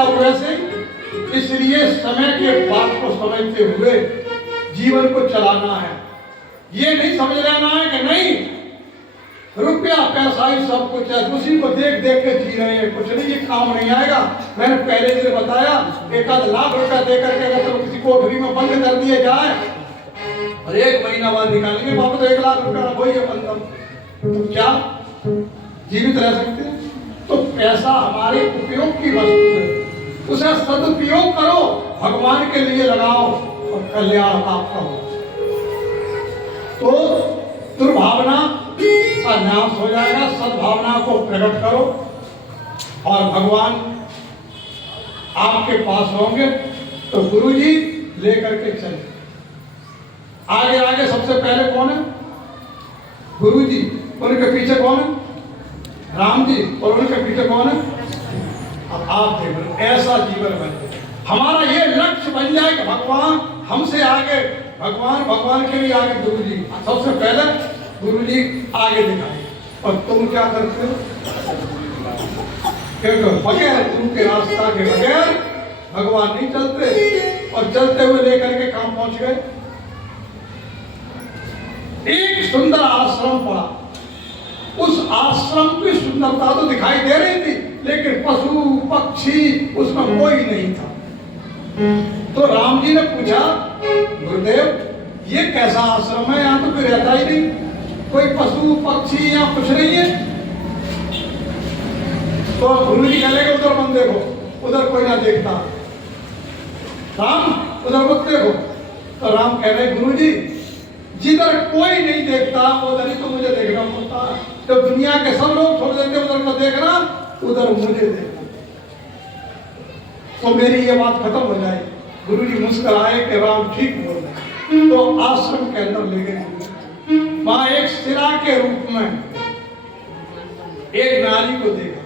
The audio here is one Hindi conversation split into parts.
जाओ वैसे। इसलिए समय के बात को समझते हुए जीवन को चलाना है। ये नहीं समझ लेना है कि नहीं रुपया पैसा ही सब कुछ है, उसी को देख देख के जी रहे हैं, कुछ नहीं, ये काम नहीं आएगा। मैंने पहले से बताया, 1 लाख रुपया दे करके अगर तो किसी कोठरी में बंद कर दिया जाए और 1 महीना बाद निकालेंगे वापस तो 1 लाख रुपया वही है बंद, तो क्या जीवित रह सकते हैं? तो पैसा हमारे उपयोग की वस्तु है, उसे सदुपयोग करो, भगवान के लिए लगाओ और कल्याण आपका हो। तो दुर्भावना का नाश हो जाएगा, सद्भावना को प्रकट करो और भगवान आपके पास होंगे तो गुरु जी लेकर के चले। आगे आगे सबसे पहले कौन है? गुरु जी, उनके पीछे कौन है? राम जी, और उनके पीछे कौन है? अब आप देख लो, ऐसा जीवन बने हमारा, ये लक्ष्य बन जाए कि भगवान हमसे आगे, भगवान के भी आगे गुरु जी, सबसे पहले गुरु जी आगे दिखाए। और तुम क्या करते हो? क्योंकि बगैर गुरु के रास्ता के बगैर भगवान नहीं चलते, और चलते हुए लेकर के काम पहुंच गए। एक सुंदर आश्रम पड़ा, उस आश्रम की सुंदरता तो दिखाई दे रही थी, लेकिन पशु पक्षी उसमें कोई नहीं था। तो राम जी ने पूछा, गुरुदेव ये कैसा आश्रम है, यहाँ तो कोई रहता ही नहीं, कोई पशु पक्षी यहाँ कुछ नहीं है। तो गुरु जी कह लगे उधर मत देखो, उधर कोई ना देखता, राम उधर मत देखो। तो राम कह रहे गुरु जी जिधर कोई नहीं देखता उधर ही तो मुझे देखना पड़ता है। जब दुनिया के सब लोग छोड़ देते उधर को देखना, उधर मुझे देखना, तो मेरी ये बात खत्म हो जाए। गुरु जी मुस्कुराए कि राम ठीक बोल रहे। तो आश्रम के अंदर ले गए, वहां एक सिरा के रूप में एक नारी को देखा।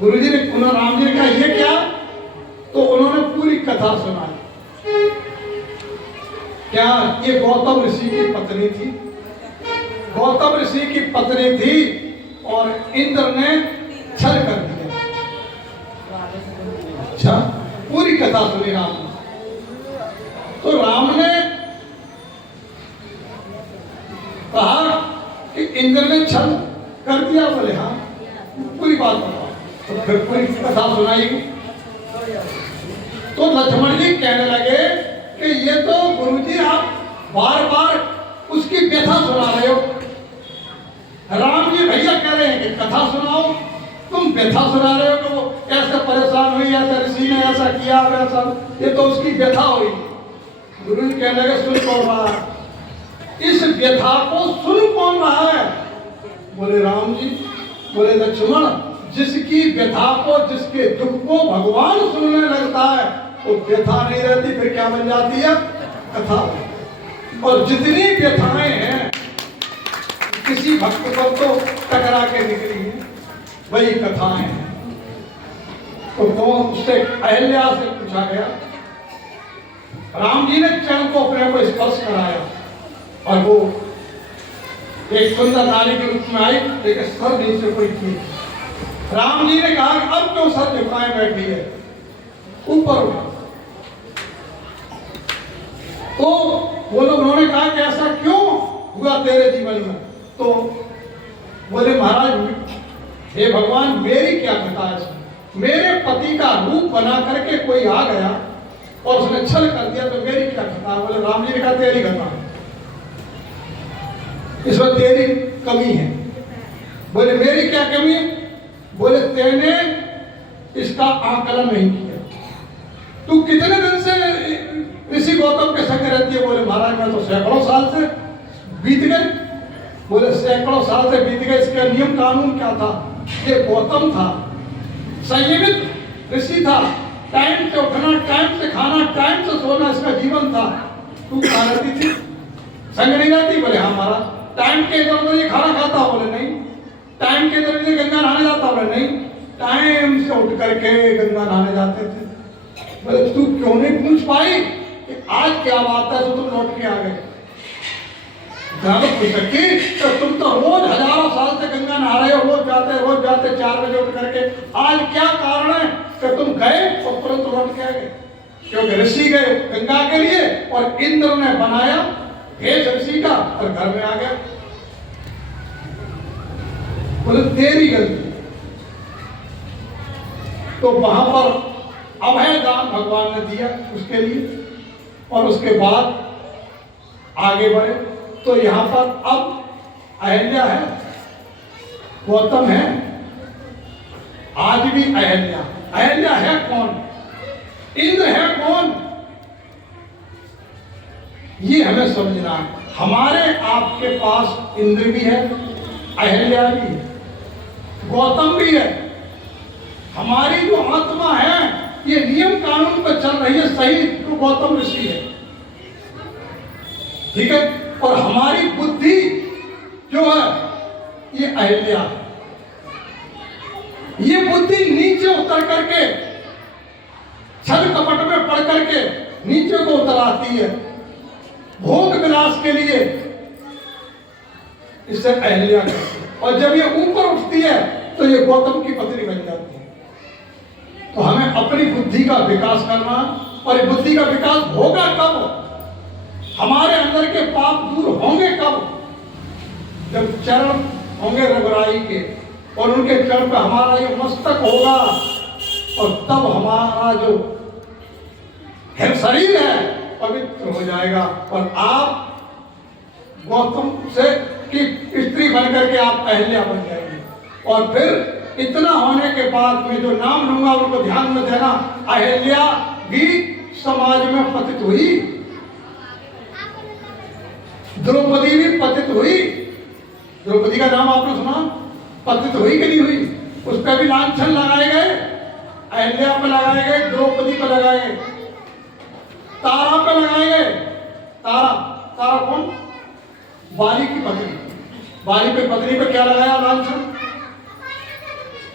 गुरु जी ने, राम जी ने कहा ये क्या? तो उन्होंने पूरी कथा सुनाई। क्या ये गौतम ऋषि की पत्नी थी? गौतम ऋषि की पत्नी थी और इंद्र ने छल कर दिया। अच्छा, पूरी कथा सुनी राम ने। तो राम ने कहा कि इंद्र ने छल कर दिया। बोले हाँ, पूरी बात बताओ। तो फिर पूरी कथा सुनाई। तो लक्ष्मण जी कहने लगे कि ये तो गुरुजी आप बार बार उसकी व्यथा सुना रहे हो। राम जी भैया कह रहे हैं कि कथा सुनाओ, तुम व्यथा सुना रहे हो कि वो कैसे परेशान हुई, ऐसा ऋषि ने ऐसा किया वैसा, ये तो उसकी व्यथा हुई। गुरु जी कहने लगे सुन कौन रहा है? इस व्यथा को सुन कौन रहा है? बोले राम जी। बोले लक्ष्मण, जिसकी व्यथा को, जिसके दुख को भगवान सुनने लगता है वो व्यथा नहीं रहती, फिर क्या बन जाती है? कथा। और जितनी व्यथाएं हैं किसी भक्त पर तो टकरा के निकली है, वही कथाएं हैं। तो कौन? उससे अहल्या से पूछा गया। राम जी ने चरण को अपने को स्पर्श कराया और वो एक सुंदर नारी के रूप में आई, लेकिन सर नीचे कोई थी। राम जी ने कहा कि अब जो सर झुकाए बैठी है, ऊपर उठा। तो वो लोग, उन्होंने कहा कि ऐसा क्यों हुआ तेरे जीवन में? तो बोले महाराज, हे भगवान, मेरी क्या खता है इसमें? मेरे पति का रूप बना करके कोई आ गया और उसने छल कर दिया, तो मेरी क्या खता? बोले राम जी ने कहा तेरी खता, इसमें तेरी कमी है। बोले मेरी क्या कमी है? बोले तेने इसका आकलन नहीं किया। तू कितने दिन से ऋषि गौतम के संग रहती है? बोले महाराज मैं तो सैकड़ों साल से बीत गए। बोले सैकड़ों साल से बीत गए, इसका नियम कानून क्या था? ये गौतम था, संयमित ऋषि था, टाइम से उठना, टाइम से खाना, टाइम से सोना इसका जीवन था। तू कहाँ रहती थी? संग नहीं रहती? बोले हाँ महाराज। टाइम के इधर ये खाना खाता? बोले नहीं। टाइम के इधर ये गंगा नहाने जाता? बोले नहीं। टाइम से उठ करके गंगा नहाने जाते थे। बोले तू क्यों नहीं पूछ पाई कि आज क्या बात है तो तुम लौट के आ गए? तो तुम तो रोज हजारों साल से गंगा नहा रहे हो, रोज जाते 4 बजे उठ करके, आज क्या कारण है लगे, क्योंकि ऋषि गए गंगा के लिए और इंद्र ने बनाया भेष ऋषि का और घर में आ गया। बोले तेरी गलती। तो वहां पर अभय दान भगवान ने दिया उसके लिए, और उसके बाद आगे बढ़े। तो यहां पर अब अहिल्या है, गौतम है, आज भी अहिल्या। अहिल्या है कौन? इंद्र है कौन? ये हमें समझना है। हमारे आपके पास इंद्र भी है, अहिल्या भी है, गौतम भी है। हमारी जो आत्मा है ये नियम कानून पर चल रही है, सही तो गौतम ऋषि है, ठीक है। और हमारी बुद्धि जो है ये अहिल्या है। ये बुद्धि नीचे उतर करके, छल कपट में पड़ करके नीचे को उतर आती है भोग विलास के लिए, इससे अहिल्या कहते हैं। और जब ये ऊपर उठती है तो ये गौतम की पत्नी बन जाती है। तो हमें अपनी बुद्धि का विकास करना, और ये बुद्धि का विकास होगा कब? हमारे अंदर के पाप दूर होंगे कब? जब चरण होंगे रघुराई के और उनके चरण पे हमारा ये मस्तक होगा, और तब हमारा जो है शरीर है पवित्र हो जाएगा। और आप गौतम से की स्त्री बनकर के आप अहिल्या बन जाएंगे। और फिर इतना होने के बाद मैं जो नाम लूंगा उनको ध्यान में देना। अहिल्या भी समाज में पतित हुई, द्रौपदी भी पतित हुई। द्रौपदी का नाम आपने सुना? पतित हुई कि नहीं हुई? उस पर भी लांछन लगाए गए, अहिल्या पे लगाए गए, द्रौपदी पे लगाए गए, तारा पे लगाए गए। तारा, तारा कौन? बाली की पत्नी। बाली पे पत्नी पे क्या लगाया लांछन?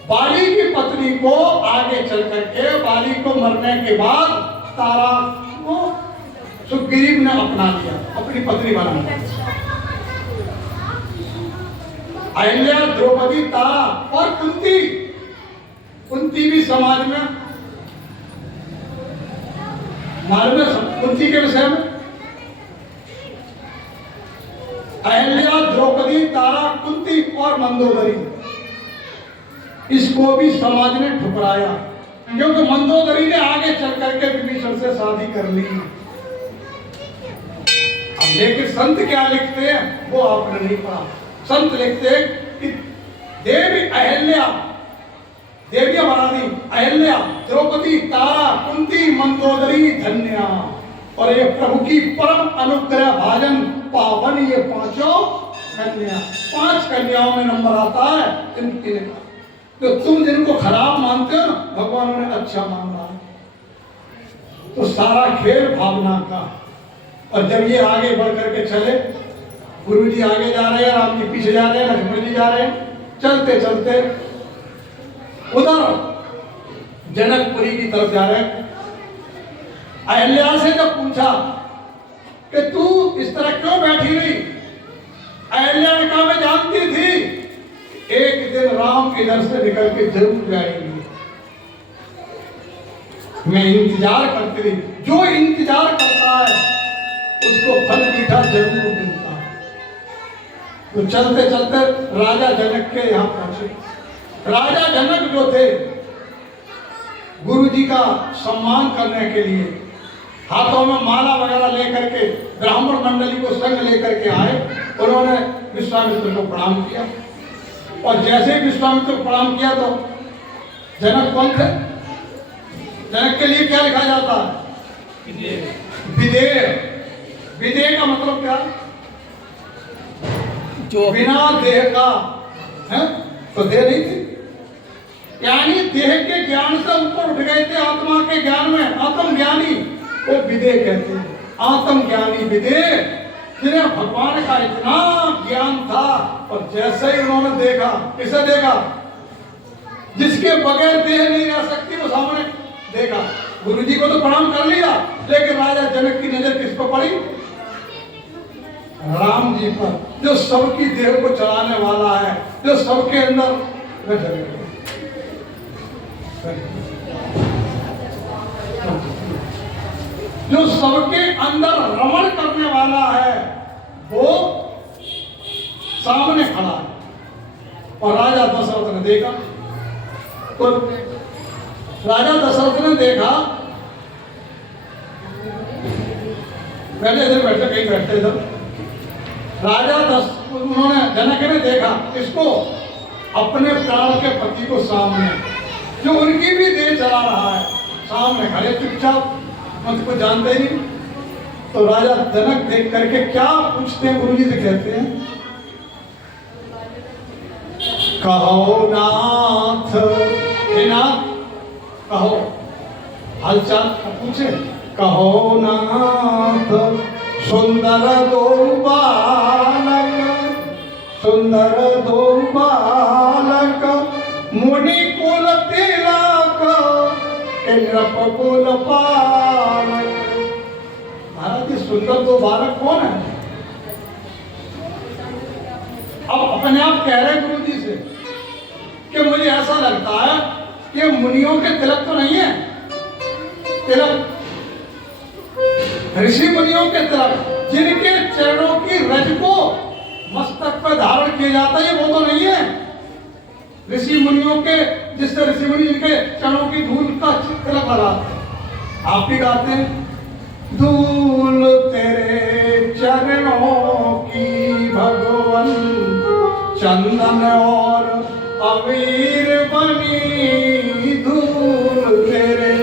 बाली की पत्नी को आगे चल करके, बाली को मरने के बाद तारा को सुग्रीव ने अपना लिया, अपनी पत्नी बना लिया। अहिल्या, द्रौपदी, तारा और कुंती। कुंती भी समाज में, मालूम कुंती के विषय में? अहिल्या, द्रौपदी, तारा, कुंती और मंदोदरी, इसको भी समाज ने ठुकराया, क्योंकि मंदोदरी ने आगे चल करके विभीषण से शादी कर ली। अब लेकिन संत क्या लिखते हैं वो आपने नहीं पढ़ा। संत लिखते हैं कि देवी अहिल्या, देवी महारानी अहिल्या, द्रौपदी, तारा, कुंती, मंदोदरी धन्या। और ये प्रभु की परम अनुग्रह भाजन पावन ये पांचों कन्या। 5 कन्याओं में नंबर आता है इनके लिए। तो तुम जिनको खराब मानते हो ना, भगवान ने अच्छा माना है। तो सारा खेल भावना का। और जब ये आगे बढ़ करके चले, गुरु जी आगे जा रहे हैं, राम जी पीछे जा रहे हैं, लक्ष्मण जी जा रहे हैं, चलते चलते उधर जनकपुरी की तरफ जा रहे हैं। अहिल्या से जब पूछा कि तू इस तरह क्यों बैठी रही, अहिल्या ने कहा मैं जानती थी एक दिन राम इधर से निकल के जरूर जाएंगे, मैं इंतजार करती रही। जो इंतजार करता है उसको फल मीठा जरूर मिलता है। तो चलते चलते राजा जनक के यहाँ पहुंचे। राजा जनक जो थे गुरु जी का सम्मान करने के लिए हाथों में माला वगैरह लेकर के ब्राह्मण मंडली को संग लेकर के आए। उन्होंने विश्वामित्र को प्रणाम किया, और जैसे ही विश्वामित्र को प्रणाम किया तो जनक कौन थे? जनक के लिए क्या लिखा जाता है? विदेह। विदेह का मतलब क्या? जो बिना देह का है, तो देह नहीं थी, यानी देह के ज्ञान से ऊपर उठ गए थे आत्मा के ज्ञान में। आत्म ज्ञानी वो विदेह कहते हैं। आत्म ज्ञानी विदेह, जिन्हें भगवान का इतना ज्ञान था। और जैसे ही उन्होंने देखा, किसे देखा? जिसके बगैर देह नहीं रह सकती, वो सामने देखा। गुरु जी को तो प्रणाम कर लिया, लेकिन राजा जनक की नजर किस पर पड़ी? राम जी पर, जो सबकी देह को चलाने वाला है, जो सबके अंदर जो सबके अंदर रमण करने वाला है वो सामने खड़ा है। और राजा दशरथ ने देखा, तो राजा दशरथ ने देखा, पहले इधर बैठे, कहीं बैठते इधर, उन्होंने जनक ने देखा इसको अपने प्राण के पति को सामने, जो उनकी भी देह चला रहा है, सामने खड़े चुपचाप, मुझको जानते ही नहीं। तो राजा जनक देख करके क्या पूछते हैं, गुरु जी से कहते हैं, कहो नाथ, हे नाथ कहो, हालचाल पूछे, कहो नाथ सुंदर दो बालक, सुंदर दो बालक, मुनि कुल तिलक, नृप कुल पालक। महाराज ये सुंदर दो बालक कौन है? अब अपने आप कह रहे गुरु जी से कि मुझे ऐसा लगता है कि मुनियों के तिलक तो नहीं है, तिलक ऋषि मुनियों के तिलक, जिनके चरणों की रज को मस्तक पर धारण किया जाता है, वो तो नहीं है। ऋषि मुनियों के, जिससे ऋषि मुनि जिनके चरणों की धूल का तिलक लगाते हैं, आप भी गाते हैं, धूल तेरे चरणों की भगवन, चंदन और अबीर बनी, धूल तेरे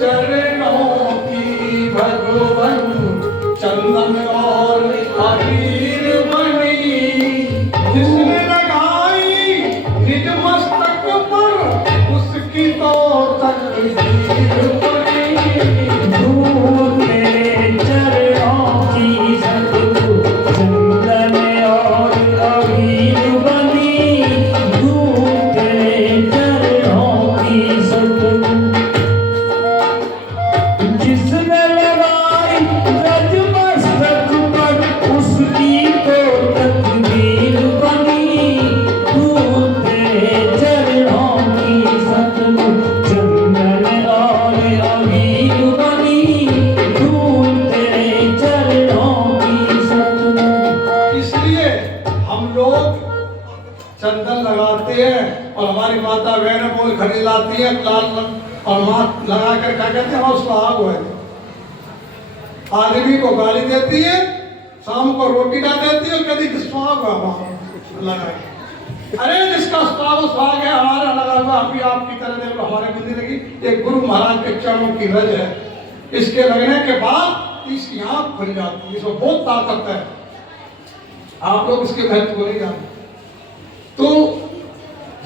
चरणों की भगवन, चंदन और अबीर बनी, जिसने लगाई निज मस्तक पर उसकी तो तकदीर बनी, धूल तेरे चरणों की सतगुरु, चंदन और अबीर बनी, धूल तेरे चरणों की सतगुरु, जिसने लगाई रज मस्तक पर उसकी तो तकदीर बनी, धूल तेरे चरणों की सतगुरु, चंदन और अबीर बनी, धूल तेरे चरणों की सतगुरु। इसलिए हम लोग चंदन लगाते हैं और हमारी माता बहन बोल खरीद लाती है लाल रंग, और माथ लगा कर क्या कहते हैं, उसका आग है। आदमी को गाली देती है, शाम को रोटी डाल देती है और कहती है स्वाग लगा, अरे जिसका स्वाग स्वाग है हमारा लगा हुआ, अभी आपकी तरह देखो हमारे बुद्धि लगी। एक गुरु महाराज के चरणों की रज है, इसके लगने के बाद इसकी आंख खुल जाती है, इसमें बहुत ताकत है। आप लोग इसके महत्व को नहीं जानते। तो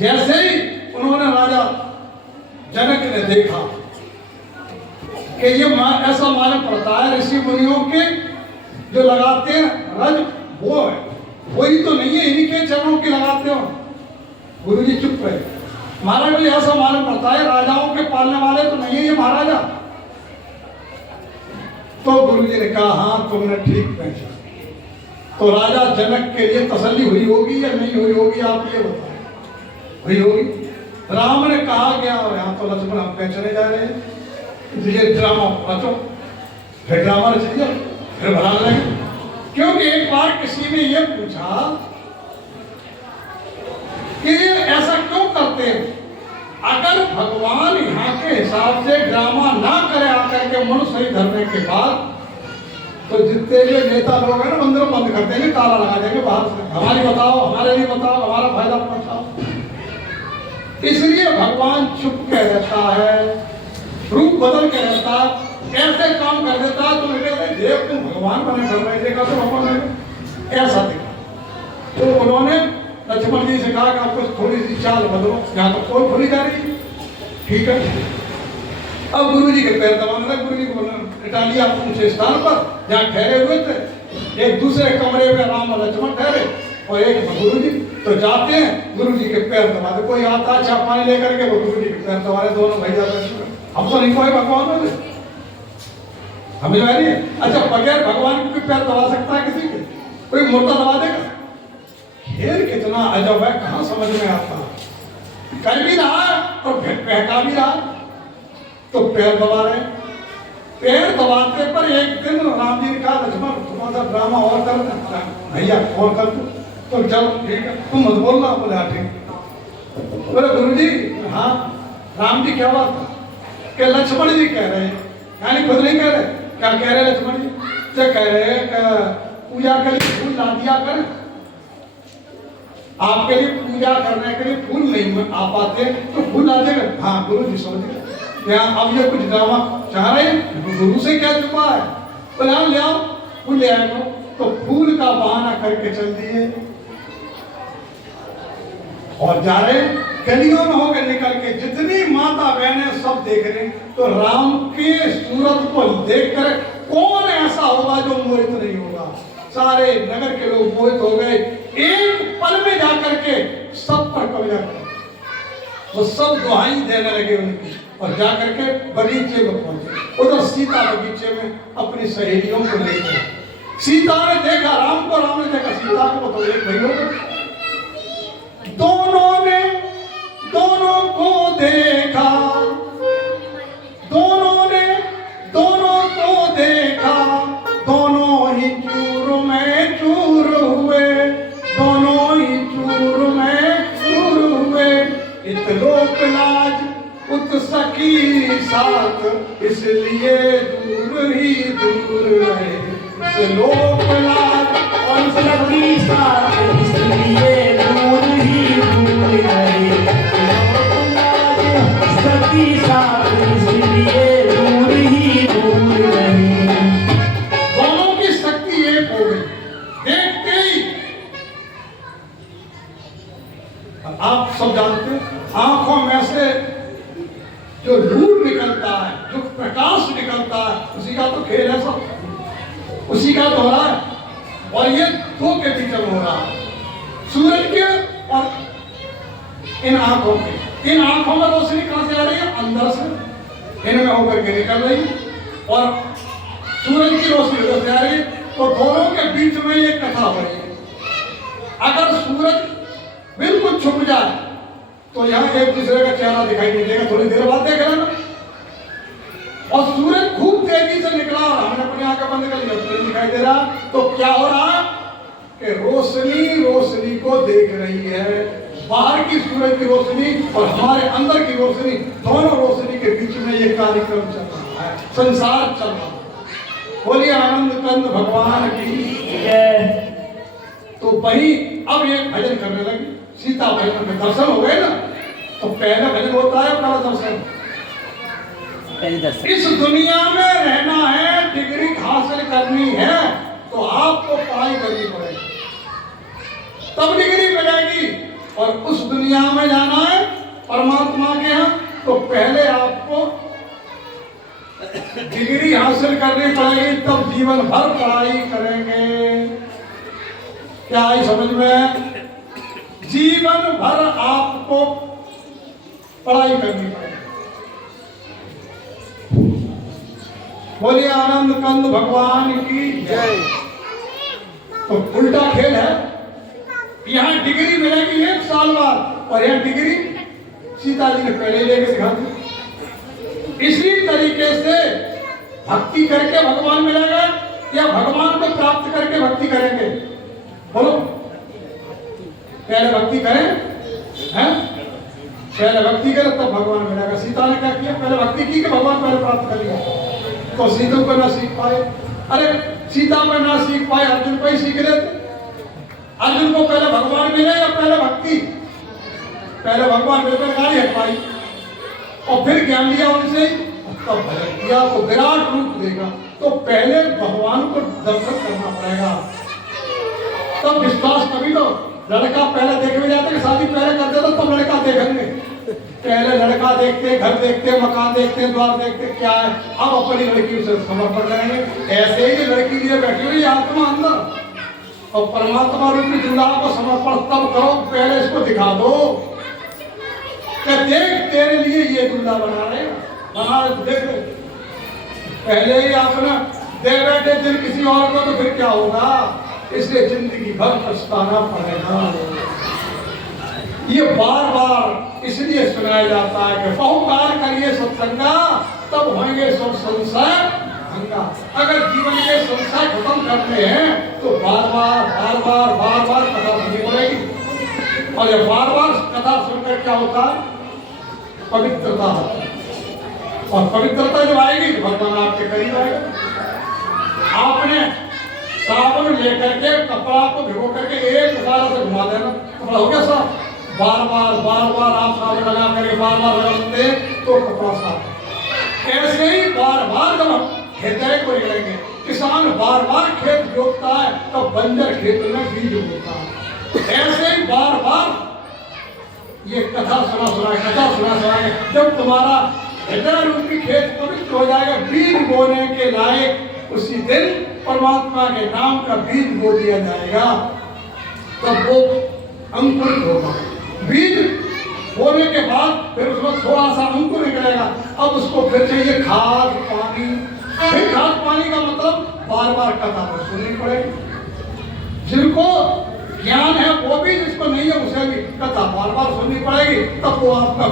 जैसे ही उन्होंने राजा जनक ने देखा कि ये ऐसा मालूम पड़ता है ऋषि मुनियों के जो लगाते हैं रज वो है, वही तो नहीं है, इन्हीं के चरणों की लगाते हो। गुरु जी चुप रहे। महाराज मुझे ऐसा मालूम पड़ता है राजाओं के पालने वाले तो नहीं है ये महाराजा। तो गुरु जी ने कहा हाँ तुमने ठीक पहचाना। तो राजा जनक के लिए तसल्ली हुई होगी या नहीं हुई होगी, आप ये बताएं। हुई होगी। राम ने कहा गया और यहाँ तो लक्ष्मण हम पहचाने जा रहे हैं, ये ड्रामा बचो, फिर ड्रामा रचिए, फिर भरा लेंगे। क्योंकि एक बार किसी ने ये पूछा कि ऐसा क्यों करते हैं, अगर भगवान यहाँ के हिसाब से ड्रामा ना करे आकर के मनुष्य ही धरने के बाद, तो जितने जो नेता लोग हैं ना मंदिर बंद कर देंगे, ताला लगा देंगे बाहर से, हमारी बताओ, हमारे लिए बताओ, हमारा फायदा पहुंचाओ। इसलिए भगवान चुप के रहता है, रूप बदल के रहता, ऐसे काम कर देता। तो देव तुम भगवान बने कर रहे, देखा तो भगवान ने ऐसा देखा। तो उन्होंने लक्ष्मण जी से कहा कि आपको थोड़ी सी चाल बदलो, यहाँ तो खोल खुली जा रही है, ठीक है। अब गुरु जी के पैर दबाने लगे। गुरु जी को लिटा लिया ऊंचे स्थान पर जहाँ ठहरे हुए थे। एक दूसरे कमरे में राम और लक्ष्मण ठहरे और एक गुरु जी। तो जाते हैं गुरु जी के पैर दबाते, कोई आता अच्छा पानी लेकर के वो गुरु जी के पैर दबाए, दोनों भाई जाते। हम तो नहीं कोई भगवान में समझ में आ रही है। अच्छा बगैर भगवान के पैर दबा सकता है किसी के? कोई मुर्दा दबा देगा? खेल कितना अजब है, कहाँ समझ में आता। कर भी रहा और बहका भी रहा। तो पैर दबा रहे, पैर दबाते पर एक दिन राम जी ने कहा लक्ष्मण थोड़ा सा ड्रामा और कर भैया और कर दो तो चलो ठीक है तुम मत बोलना। बोले हाँ ठीक। बोले गुरु जी हाँ राम जी क्या बात है कि लक्ष्मण जी कह रहे हैं, यानी खुद नहीं कह रहे, क्या कह रहे लक्ष्मण जी? क्या कह रहे हैं पूजा के लिए फूल ला दिया कर, आपके लिए पूजा करने के लिए फूल नहीं आ पाते तो फूल ला देगा। हाँ गुरु जी समझ गए, क्या अब ये कुछ ड्रामा चाह रहे हैं? गुरु से क्या छुपा है? बोले हाँ ले आओ फूल ले आए तो फूल का बहाना करके चल दिए और जा रहे गलियों में होकर निकल के जितनी माता बहनें सब देख रहे तो राम के सूरत को देखकर कौन ऐसा होगा जो मोहित नहीं होगा? सारे नगर के लोग मोहित हो गए, एक पल में जाकर के सब पर कब्जा कर वो सब दुहाई देने लगे उनकी और जाकर के बगीचे में पहुंचे। उधर सीता बगीचे में अपनी सहेलियों को लेकर, सीता ने देखा राम को, राम ने देखा सीता को, तो एक भाइयों को दोनों को देखा, दोनों को देखा, दोनों ही चूर में चूर हुए, दोनों ही चूर में चूर हुए। इतलोक लाज उत सकी साथ इसलिए दूर ही दूर रहे। इतलोक लाज और सकी साथ इसलिए दूर ही दूर रहे। सकी साथ इसलिए दूर ही दूर रहे। दोनों की शक्ति एक हो गई देखते ही। आप सब जानते हैं आंखों में से जो नूर निकलता है, जो प्रकाश निकलता है, उसी का तो खेल है सब, उसी का तो हो रहा है। और ये दो के बीच में हो रहा है, सूरज के और इन आंखों के। इन आंखों में रोशनी कहां से आ रही है? अंदर से, इनमें होकर के निकल रही, और सूरज की रोशनी उधर से आ रही है। तो दोनों के बीच में ये कथा हो रही है। अगर सूरज बिल्कुल छुप जाए तो यहाँ एक दूसरे का चेहरा दिखाई नहीं देगा, थोड़ी देर बाद देख लेना। और सूरज खूब तेजी से निकला और हमने अपनी आंखें बंद कर लिया, सूरज दिखाई दे रहा, तो क्या हो रहा कि रोशनी को देख रही है। बाहर की सूरज की रोशनी और हमारे अंदर की रोशनी, दोनों रोशनी के बीच में ये कार्यक्रम चल रहा है, संसार चल रहा है। बोलिए आनंद कंद भगवान की जय। तो वही अब ये भजन करने लगी सीता। भजन में दर्शन हो गए ना, तो पहला भजन होता है पहला दर्शन। इस दुनिया में रहना है, डिग्री हासिल करनी है तो आपको पढ़ाई करनी पड़ेगी, तब डिग्री मिलेगी। और उस दुनिया में जाना है परमात्मा के यहाँ, तो पहले आपको डिग्री हासिल करनी पड़ेगी, तब जीवन भर पढ़ाई करेंगे। क्या आई समझ में? जीवन भर आपको पढ़ाई करनी पड़ेगी। बोलिए आनंद कंद भगवान की जय। तो उल्टा खेल है, यहाँ डिग्री मिलेगी 1 साल बाद और यहाँ डिग्री सीता जी ने पहले लेके दिखा दी। इसी तरीके से भक्ति करके भगवान मिलेगा या भगवान को प्राप्त करके भक्ति करेंगे? बोलो, पहले भक्ति करें हैं? पहले भक्ति करें तब भगवान मिलेगा। सीता ने क्या किया? पहले भक्ति की कि भगवान पहले प्राप्त कर लिया, तो सीता को ना सीख पाए। अरे सीता को ना सीख पाए, अर्जुन को ही सीख लेते। अर्जुन को पहले भगवान मिले या पहले भक्ति? पहले भगवान मिलकर गाड़ी हटवाई और फिर ज्ञान लिया उनसे, तब भजन किया तो विराट रूप देगा। तो पहले भगवान को दर्शन करना पड़ेगा, तब विश्वास। कभी तो लड़का पहले देखने जाते कि शादी पहले कर देता तब लड़का देखेंगे। पहले लड़का देखते, घर देखते, मकान देखते, द्वार देखते, क्या है, अब अपनी लड़की से समर्पण करेंगे। ऐसे ही लड़की लिए बैठी हुई आत्मा अंदर, और परमात्मा रूपी दूल्हा को समर्पण तब करो, पहले इसको दिखा दो कि देख तेरे लिए ये दूल्हा बना रहे हैं, देख। पहले ही आपने दे बैठे दिल किसी और को तो फिर क्या होगा? इसलिए जिंदगी भर पछताना पड़ेगा। ये बार बार इसलिए सुनाया जाता है कि बहुकार करिए सत्संगा, तब होंगे सब संसार भंगा। अगर जीवन के संसार खत्म करने हैं तो बार बार कथा सुननी पड़ेगी। और जब बार बार कथा सुनकर क्या होता है, पवित्रता होती है। और पवित्रता जब आएगी तो भगवान आपके करीब आएगा। आपने साबुन लेकर के कपड़ा को भिगो करके एक बार से घुमा देना, कपड़ा हो गया साफ। बार बार आप साबुन लगा करके बार लगाते तो कपड़ा साफ। ऐसे ही बार जब हम खेत को निकलेंगे, किसान बार खेत जोतता है तो बंजर खेत में बीज बोता है। ऐसे ही बार ये कथा सुना के जब तुम्हारा हृदय रूपी खेत पवित्र हो जाएगा, बीज बोने के लायक, उसी दिन परमात्मा के नाम का बीज बो दिया जाएगा, तब वो अंकुरित होगा। बीज बोने के बाद फिर उसमें थोड़ा सा अंकुर निकलेगा। अब उसको फिर चाहिए खाद पानी। फिर खाद पानी का मतलब बार कथा पर सुननी पड़ेगी। जिनको ज्ञान है वो भी, जिसको नहीं है उसे भी कथा बार सुननी पड़ेगी। तब वो आपका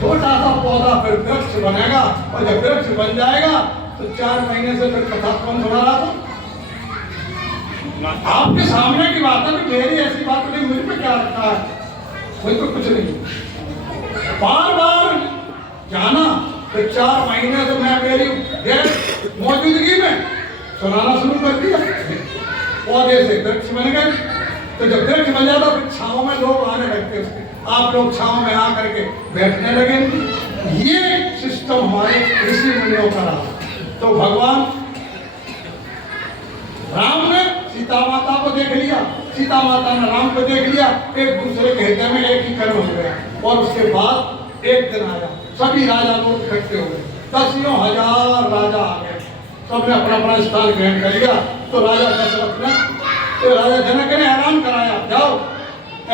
छोटा सा पौधा फिर वृक्ष बनेगा। और जब वृक्ष बन जाएगा तो 4 महीने से फिर कथा कौन सुना रहा था? आपके सामने की बात है। मेरी ऐसी बात नहीं, मुझ पे क्या रखा है, कोई तो कुछ नहीं। बार जाना तो 4 महीने से मैं मेरी मौजूदगी में सुनाना शुरू कर दिया। पौधे से वृक्ष बन गए। तो जब वृक्ष बन जाता फिर छांव में लोग आने लगते उसके। आप लोग छांव में आकर के बैठने लगे। ये सिस्टम हमारे ऋषि मुनियों का रहा। तो भगवान राम ने सीता माता को देख लिया, सीता माता ने राम को देख लिया। एक दूसरे के हृदय में एक ही कर्म हो गया। और उसके बाद एक दिन आया, सभी राजा लोग इकट्ठे हो गए। 10,000 राजा आ गए। सबने अपना स्थान ग्रहण कर लिया। तो राजा दशरथ ने, तो राजा जनक ने ऐलान कराया, जाओ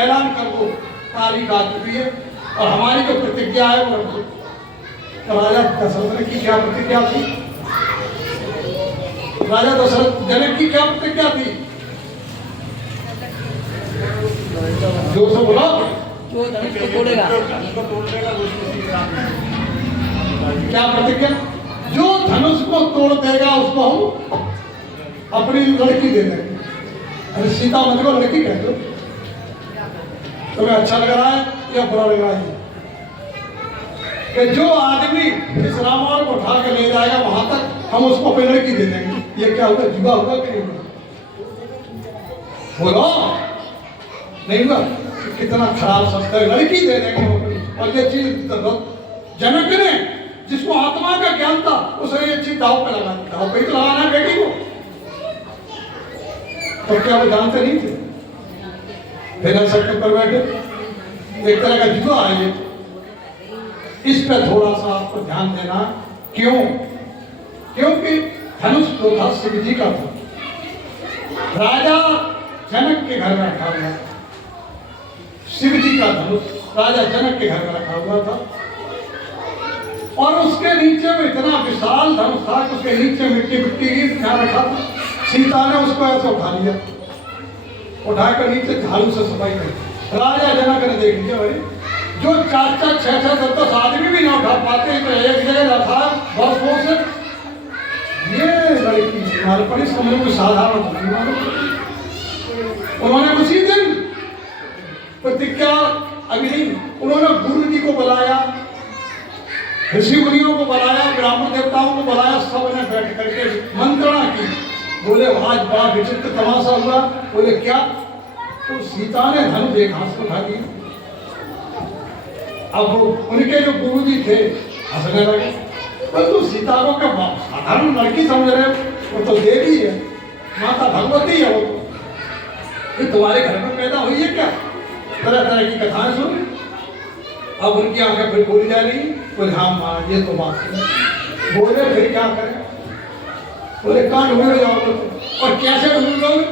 ऐलान कर दो, तारीख आ चुकी है और हमारी जो प्रतिज्ञा है वो रखो। तो राजा दशरथ की क्या प्रतिज्ञा थी? राजा दशरथ जनक की क्या प्रतिज्ञा थी? जो सब बोला, जो धनुष को तोड़ेगा। क्या प्रतिज्ञा? जो धनुष को तोड़ देगा उसको हम अपनी लड़की दे देंगे। अरे सीता मत को लड़की कहते हो, तुम्हें अच्छा लग रहा है या बुरा लग रहा है? कि जो आदमी इस रामायण को उठा के ले जाएगा वहां तक हम उसको अपनी लड़की दे देंगे। ये क्या होगा? जुआ होगा कि नहीं होगा? बोलो, नहीं हुआ? कितना खराब शब्द है, लड़की दे देंगे। और ये चीज जनक ने, जिसको आत्मा का ज्ञान था, उसने ये चीज दाव पे लगा दी। दाव पे तो लगाना है बेटी को। तो क्या वो जानते नहीं थे? फिर ऐसा पर बैठे, एक तरह का जुआ है ये। इस पर थोड़ा सा आपको ध्यान देना। क्यों? क्योंकि धनुष तो था शिव जी का था। राजा जनक के घर में रखा हुआ, शिव जी का धनुष राजा जनक के घर में रखा हुआ था। और उसके नीचे में इतना विशाल धनुष था कि उसके नीचे मिट्टी की ध्यान रखा था। सीता ने उसको ऐसे उठा लिया, उठाकर नीचे झाड़ू से सफाई कर। राजा जनक ने देख लिया, अरे जो 4-4, 6-6, 10-10 आदमी भी ना उठा पाते तो एक जगह रखा बरसों से। ये लड़की हमारे पर इस समय में साधारण होगी। उन्होंने उसी दिन प्रतिज्ञा अग्नि, उन्होंने गुरु जी को बुलाया, ऋषि मुनियों को बुलाया, ब्राह्मण देवताओं को बुलाया। सबने बैठ करके मंत्रणा की। बोले आज बड़ा विचित्र तमाशा हुआ। बोले क्या? तो सीता ने धनुष एक हाथ से उठा दिया। अब उनके जो गुरु जी थे हंसने लगे। तो सीता को क्या साधारण लड़की समझ रहे हो? वो तो देवी है, माता भगवती है। वो तो तुम्हारे घर में पैदा हुई है क्या? तरह तरह की कथाएं सुन। अब उनकी आंखें फिर बोली जा रही। बोले हाँ माँ, ये तो बात है। बोले फिर क्या करें? बोले कहाँ ढूंढ जाओगे? और कैसे ढूंढ लोगे?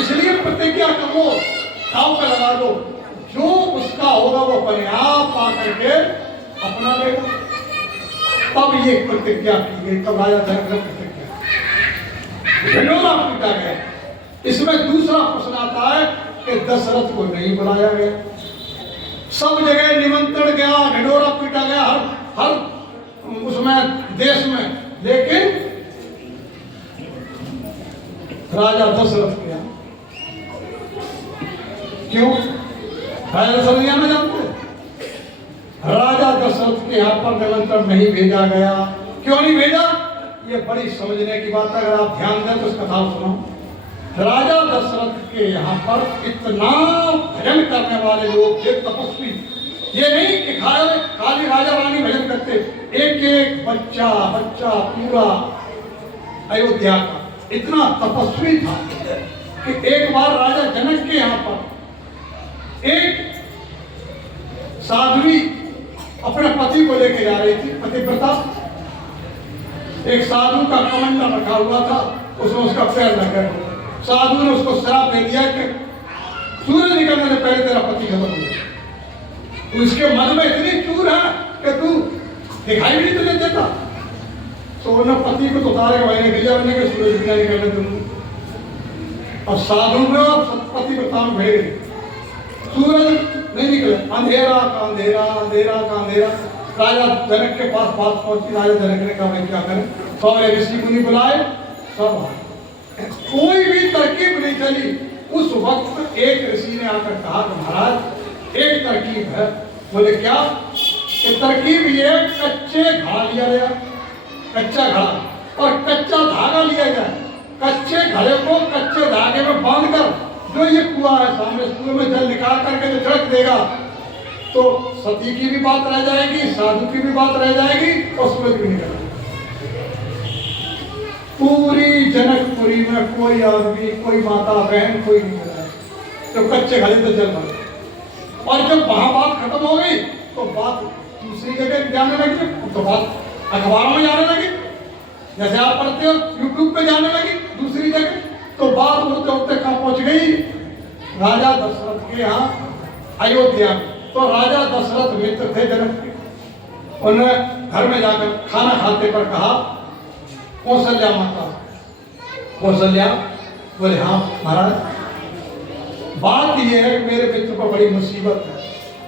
इसलिए प्रतिज्ञा करो, दांव पे लगा दो। जो उसका होगा वो अपने आप आकर के अपना लेगा। तब ये प्रतिज्ञा की गई। तब राजा जनक ने प्रतिज्ञा ढिंढोरा पीटा गया। इसमें दूसरा प्रश्न आता है कि दशरथ को नहीं बुलाया गया। सब जगह निमंत्रण गया, ढिंढोरा पीटा गया हर उसमें देश में, लेकिन राजा दशरथ के यहाँ। क्यों? राजा दशरथ यहाँ ना जानते? राजा दशरथ के यहाँ पर निमंत्रण नहीं भेजा गया। क्यों नहीं भेजा? ये बड़ी समझने की बात है, अगर आप ध्यान दें तो इस कथा को सुनो। राजा दशरथ के यहाँ पर इतना भजन करने वाले लोग थे, तपस्वी। ये नहीं कि खाली राजा रानी भजन करते, एक एक बच्चा बच्चा पूरा अयोध्या का इतना तपस्वी था कि एक बार राजा जनक के यहाँ पर एक साध्वी अपने पति को लेके जा रही थी, पतिव्रता। एक साधु का कमंडल रखा हुआ था, उसने उसका पैर लगा। साधु ने उसको श्राप दे दिया कि सूरज निकलने से पहले तेरा पति खत्म हो जाए। तो इसके मन में इतनी चूर है कि तू दिखाई नहीं तुझे देता। तो उन्होंने पति को तो उतारे महीने गिरिया बनने के सूरज निकलने तुम। और साधु में और पति को ताम भेड़ गए, सूरज नहीं निकला, अंधेरा का अंधेरा, अंधेरा का अंधेरा। राजा जनक के पास बात पहुंची। राजा जनक ने कहा मैं क्या करें? सारे ऋषि मुनि बुलाए, सब आए, कोई भी तरकीब नहीं चली। उस वक्त एक ऋषि ने आकर कहा कि महाराज एक तरकीब है। बोले क्या? कि तरकीब ये कच्चे घड़ा लिया गया, कच्चा घड़ा, और कच्चा धागा लिया जाए। कच्चे घड़े को कच्चे धागे में बांधकर जो ये कुआं है सामने, इस कुएं में जल निकाल करके जो छिड़क देगा तो सती की भी बात रह जाएगी, साधु की भी बात रह जाएगी और सूरज भी निकल। पूरी जनकपुरी में कोई आदमी, कोई माता बहन कोई नहीं मिला तो कच्चे घड़े तो जल भर। और जब वहां बात खत्म हो गई तो बात दूसरी जगह जाने लगी, तो बात अखबारों में जाने लगी, जैसे आप पढ़ते हो यूट्यूब पे जाने लगी दूसरी जगह। तो बात होते होते कहाँ पहुंच गई? राजा दशरथ के यहाँ अयोध्या में। तो राजा दशरथ मित्र थे जनक के। उन्होंने घर में जाकर खाना खाते पर कहा कौशल्या माता, कौशल्या। बोले हाँ महाराज, बात यह है कि मेरे मित्र को बड़ी मुसीबत है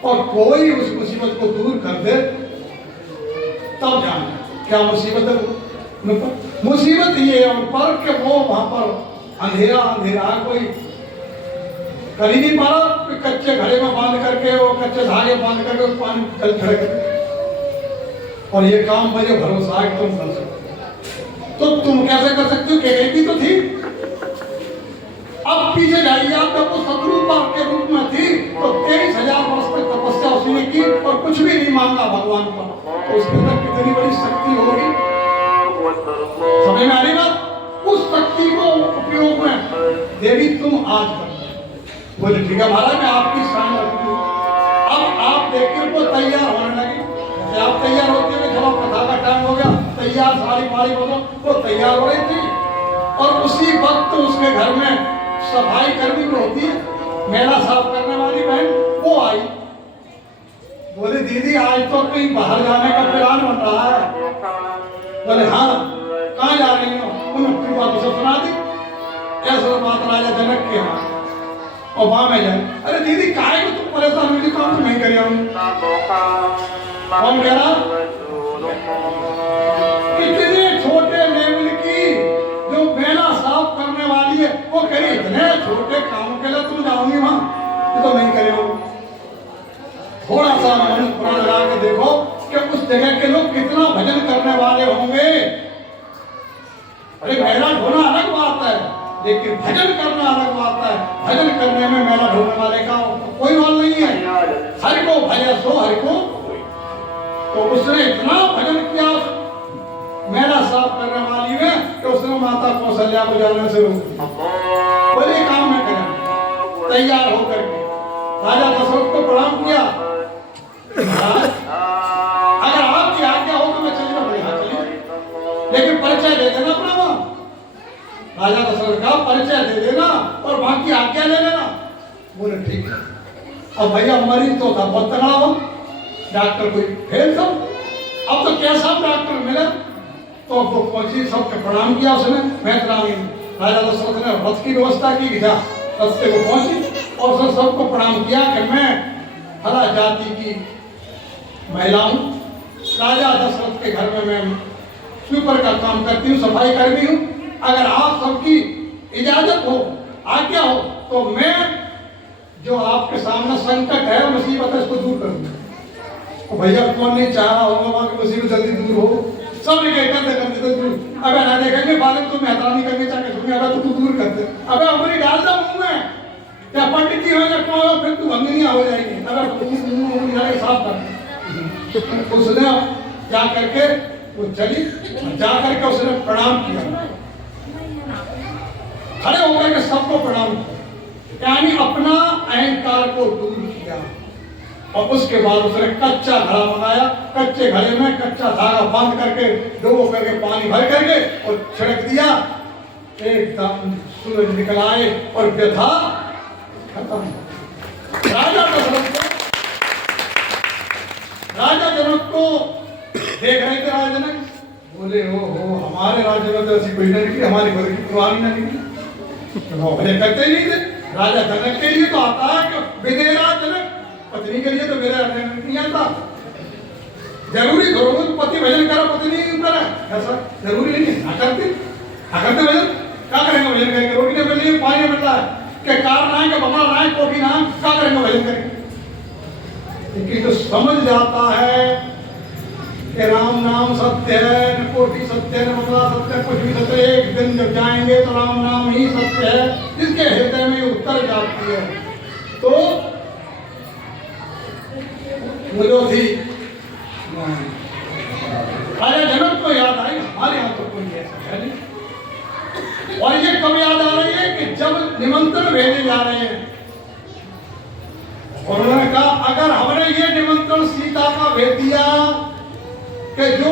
और कोई उस मुसीबत को दूर कर दे तब जाना। क्या मुसीबत है? मुसीबत ये है उन पर कि वो वहां पर अंधेरा अंधेरा, कोई कर ही नहीं पा रहा। कच्चे घड़े में बांध करके, वो कच्चे धागे बांध करके उस पानी जल छिड़क, और ये काम मुझे भरोसा है तुम कर सकते। तो तुम कैसे कर सकते हो? कहती तो थी। अब पीछे जाइए, आप जब वो शत्रुपा के रूप में थी तो 23,000 वर्ष तक तपस्या उसने की और कुछ भी नहीं मांगा भगवान पर। तो उसके अंदर कितनी बड़ी शक्ति होगी, समझ में आ रही बात? उस शक्ति को उपयोग में देवी तुम आज कर। बोले ठीक है महाराज, मैं आपकी शान रखूंगी। अब आप देखिए वो तैयार होने लगी। जैसे आप तैयार होते हैं, चलो कथा का टाइम हो गया, तैयार साड़ी फाड़ी बोलो, वो तैयार हो रही थी। और उसी वक्त उसके घर में सफाई कर्मी जो होती है, मेला साफ करने वाली बहन, वो आई। बोले दीदी आज तो कहीं बाहर जाने का प्लान बन रहा है। बोले हाँ, कहाँ जा रही हो? उन्होंने बात उसे सुना दी। ऐसा बात राजा जनक के यहाँ और वहां में जाए। अरे दीदी काहे को तुम परेशान हुई? काम तो नहीं करिए। कौन कह रहा? इतने छोटे लेवल की जो मेला साफ करने वाली है, वो कह रही इतने छोटे कामों के लिए तुम जाओगी वहां? तो नहीं करिए। थोड़ा सा मन पूरा लगा के देखो कि उस जगह के लोग कितना भजन करने वाले होंगे। अरे मेला ढोना अलग बात है, लेकिन भजन करना अलग बात है। भजन करने में मेला ढोने वाले का कोई रोल नहीं है। हरि को भजन सो हरि को। तो उसने इतना भजन किया मेला साफ करने वाली में कि उसने माता कौशल्या को जाने से रोक दिया। बोले काम में करें। तैयार होकर के राजा दशरथ को प्रणाम किया। अगर आपकी आज्ञा हो तो मैं चली जाऊंगा, लेकिन परिचय दे देना अपना। वहां राजा दशरथ का परिचय दे देना और बाकी आज्ञा ले लेना। बोले ठीक है। अब भैया मरीज तो था बहुत तनाव, डॉक्टर कोई फेल था। अब तो कैसा डॉक्टर मिला? तो वो पहुंची, सबके प्रणाम किया उसने। मैं राजा दशरथ ने रथ की व्यवस्था की, रस्ते को पहुंची और उसने सबको प्रणाम किया कि मैं हरा जाति की महिला हूँ। राजा दशरथ के घर में मैं स्वीपर का काम करती हूँ, सफाई कर्मी हूँ। अगर आप सबकी इजाजत हो, आज्ञा हो, तो मैं जो आपके सामने संकट है, मुसीबत है, इसको दूर करूंगा। तो भैया कौन नहीं चाह रहा होगा वहां की मुसीबत जल्दी दूर हो, सब एक करते तो दूर। अबे ना देखेंगे बालक तुम मेहता नहीं करने चाहे तुम्हें, अबे तो तू दूर करते, अबे उंगली डाल दो मुंह में, क्या पंडित जी होगा कौन हो, फिर तू भंगनिया हो जाएगी। अबे उंगली साफ कर। उसने जा करके वो चली, जा करके उसने प्रणाम किया, खड़े होकर के सबको प्रणाम किया, यानी अपना अहंकार को दूर किया। और उसके बाद उसने कच्चा घड़ा बनाया, कच्चे घड़े में कच्चा धागा बांध करके डुबो करके पानी भर करके और छिड़क दिया, एकदम सूरज निकल आए और व्यथा खत्म। राजा जनक को देख रहे थे। राजा जनक बोले हो हमारे राज्य में तो ऐसी कोई नहीं, हमारी घर की पुरानी नहीं भले करते ही नहीं थे। राजा जनक के लिए तो आता है कि विदेरा जनक, पत्नी के लिए तो मेरा नहीं आता। जरूरी करो पति भजन करो, पत्नी करे, ऐसा जरूरी नहीं है। करते भजन क्या करेंगे? भजन करेंगे, रोटी नहीं मिल रही, पानी मिल रहा है, कि कार ना है, कि बंगला ना है, कोठी ना है, क्या करेंगे? भजन करेंगे। लेकिन तो समझ जाता है कि राम नाम सत्य है, न कोठी सत्य, न बंगला सत्य, कुछ भी सत्य, एक दिन जब जाएंगे तो राम नाम ही सत्य है, जिसके हृदय में उतर जाती है। तो मुझे थी राजा जनक को याद आई, हमारे यहाँ तो कोई ऐसा है नहीं। और ये कब याद आ रही है कि जब निमंत्रण भेजे जा रहे हैं, और उन्होंने कहा अगर हमने ये निमंत्रण सीता का भेज दिया कि जो